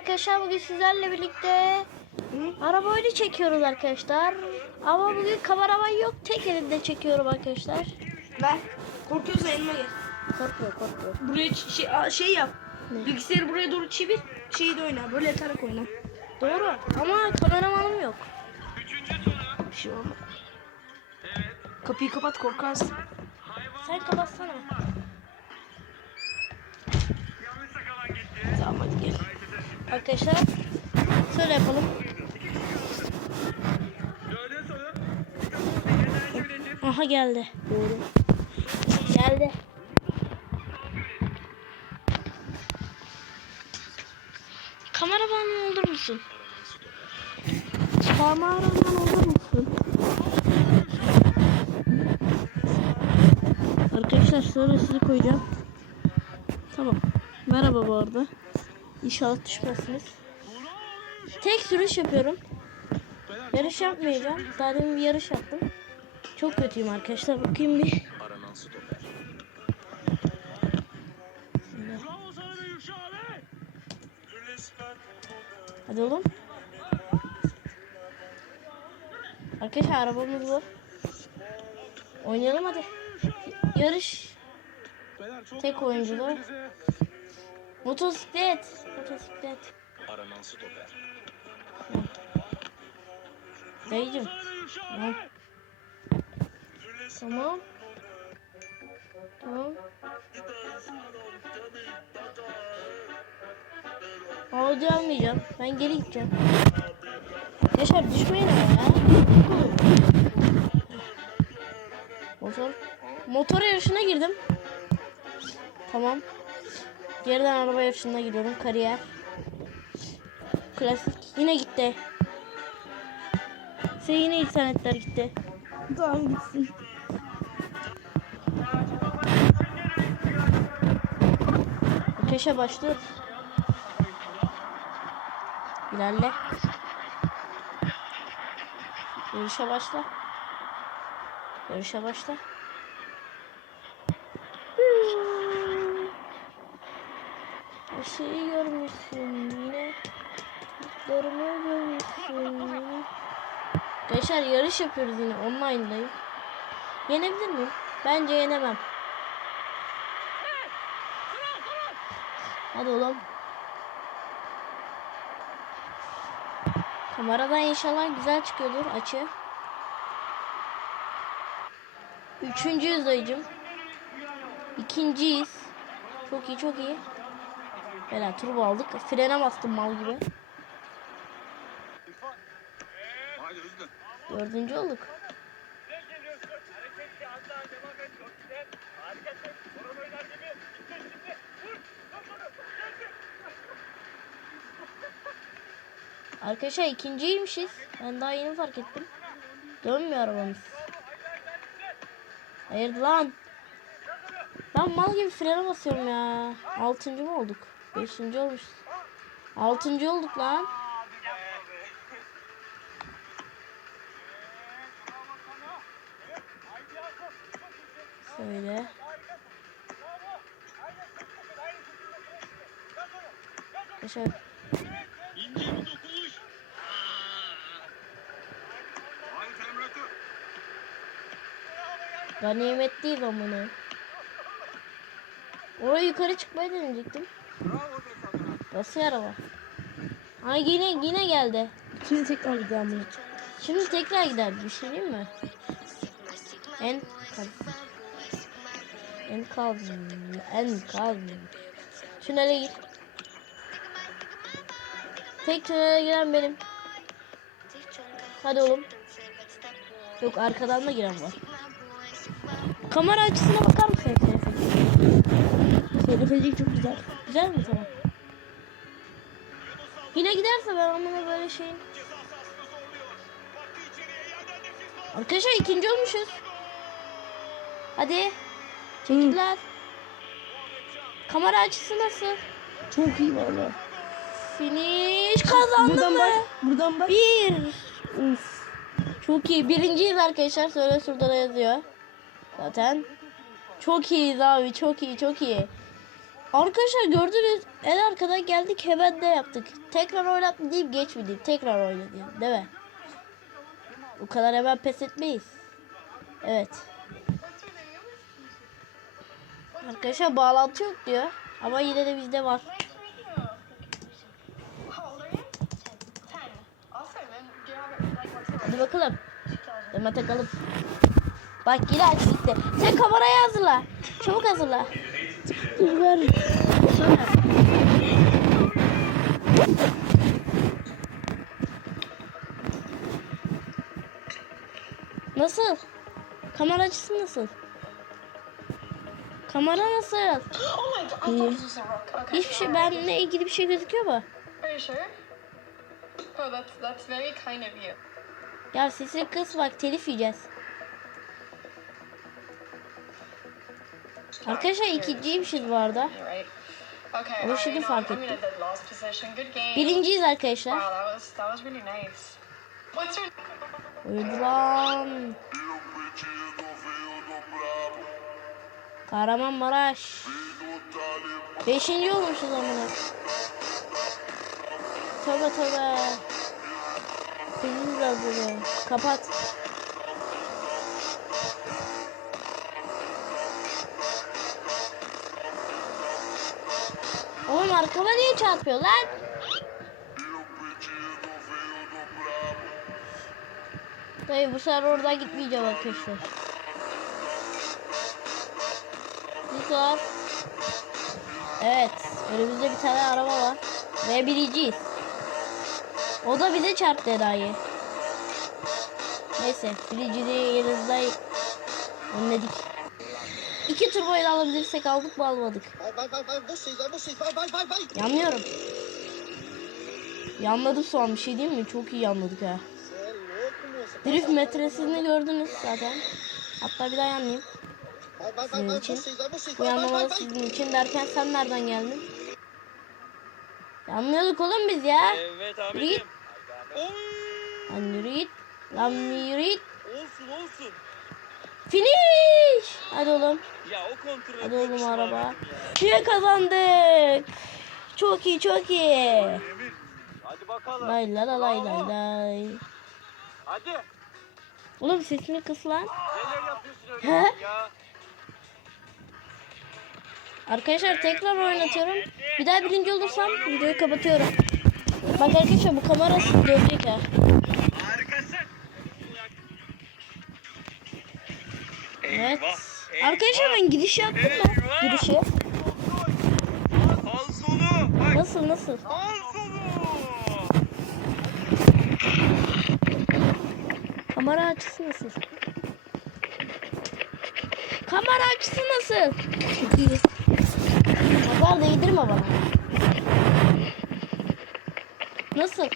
Arkadaşlar bugün sizlerle birlikte araba oyunu çekiyoruz arkadaşlar. Ama bugün kameraman yok. Tek elimde çekiyorum arkadaşlar. Ver. Korkuyorsan elime gel. Korkma korkma. Buraya şey, şey yap. Ne? Bilgisayarı buraya doğru çevir. Şeyi de oyna. Böyle yatarak oyna. Doğru ama kameramanım yok. Bir şey olmaz. Kapıyı kapat korkarsın. Sen kapatsana. Tamam hadi gel. Arkadaşlar şöyle yapalım. Aha geldi. Doğru. Geldi. Kameraman olur musun? Kameraman olur musun? Arkadaşlar şöyle sizi koyacağım. Tamam. Merhaba bu arada. İnşallah düşmezsiniz. Tek sürüş yapıyorum. Yarış yapmayacağım. Daha demin bir yarış yaptım. Çok kötüyüm arkadaşlar. Bakayım bir. Hadi oğlum. Arkadaşlar arabamız var. Oynayalım hadi. Yarış. Tek oyuncular. Motosiklet. Motosiklet. Aranan stoper. Dayıcım. Tamam. Tamam. Tamam. Almayacağım. Ben geri gideceğim. Yaşar düşmeyin ama ya. Motor. Motor yarışına girdim. Tamam. Geriden araba yarışına giriyorum. Kariyer. Klasik. Yine gitti. Şey yine internetler gitti. Tamam gitsin. Ateşe başlıyor. İlerle. Yarışa başla. Yarışa başla. Bir şeyi görmüşsün yine. Çocuklarımı görmüşsün yine. Gençler yarış yapıyoruz yine online'dayım. Yenebilir miyim? Bence yenemem. Hadi oğlum. Kameradan inşallah güzel çıkıyordur açı. Üçüncüyüz dayıcım. İkinciyiz. Çok iyi çok iyi. Bela turbo aldık. Frene bastım mal gibi. Dördüncü olduk. Arkadaşlar ikinciymişiz. Ben daha yeni fark ettim. Dönmüyor arabamız. Hayır lan. Ben mal gibi frene basıyorum ya. Altıncı mı olduk? Beşinci olmuş. Altıncı olduk lan. Şöyle. Emret'e. Ganimet değil amına. Oraya yukarı çıkmayı deneyecektim. Nasıl araba? Ay yine yine geldi. Şimdi tekrar gidelim bunu. Şimdi tekrar gider. Bir şey değil mi? En. En kal. En kal. Tünele gir. Tek tünele giren benim. Hadi oğlum. Yok arkadan da giren var. Kamera açısına bakar mısın? Telefecik çok güzel. Güzel mi tamam? Yine giderse ben amına böyle şeyin. Arkadaşlar ikinci olmuşuz. Hadi. Çekikler. Kamera açısı nasıl? Çok iyi valla. Finish kazandım Buradan mı? bak. Buradan bak. Bir. Uf. Çok iyi. Birinciyiz arkadaşlar. Söyle şurada da yazıyor. Zaten. Çok iyiyiz abi. Çok iyi. Çok iyi. Arkadaşlar gördünüz en arkadan geldik hemen ne yaptık. Tekrar oynat mı diyeyim geç mi diyeyim. Tekrar oyna diyeyim değil mi? Bu kadar hemen pes etmeyiz. Evet. Arkadaşlar bağlantı yok diyor. Ama yine de bizde var. Hadi bakalım. Hemen takalım. Bak yine aç gitti. Sen kamerayı hazırla. Çabuk hazırla. Ver. Nasıl? Kamera açısı nasıl? Kamera nasıl? Oh my god, I. Okay. Hiçbir şey benimle ilgili bir şey gözüküyor mu? Are you sure? Oh, that's that's very kind of you. Ya sesi kıs bak telif yiyeceğiz. Arkadaşlar ikinciymişiz bu arada. Ama şimdi fark ettim. Birinciyiz arkadaşlar. Öldü lan. Kahramanmaraş. Beşinci olmuşuz amına. Tövbe tövbe. Biraz böyle. Kapat. Arkama niye çarpıyor lan? Dayı bu sefer oradan gitmeyeceğim arkadaşlar. Bu sefer Evet. Önümüzde bir tane araba var. Ve biriciyiz. O da bize çarptı enayi. Neyse. Biriciliği yanımızda önledik. İki turboyu alabilirsek aldık mı almadık. Vai, vai, vai, vai, vocês, vai, vocês, vai, vai, vai, vai. Yanlıyorum. Yanladım şu an bir şey değil mi? Çok iyi yanladık ha. Drift metresini gördünüz zaten. Hatta bir daha yanlayayım. Vai, vocês, Bu yanlamalı sizin için derken sen nereden geldin? Yanlıyorduk oğlum biz ya. Evet Yürü git. Lan yürü git. Lan yürü git. Olsun olsun. Finish. Hadi oğlum. Ya o kontrol Hadi oğlum araba. Yine kazandık. Çok iyi çok iyi. Hadi bakalım. Lay lay lay lay lay lay. Hadi. Oğlum sesini kıs lan. Neler yapıyorsun öyle ya? Arkadaşlar tekrar oynatıyorum. Bir daha birinci olursam videoyu kapatıyorum. Bak arkadaşlar bu kamera sizi dövecek ha. Evet. Arkadaşlar ben giriş yaptım mı? Girişi. Al solu. Bak. Nasıl nasıl? Al solu. Kamera açısı nasıl? Kamera açısı nasıl? Çok iyi. Nazar değdirme bana. Nasıl?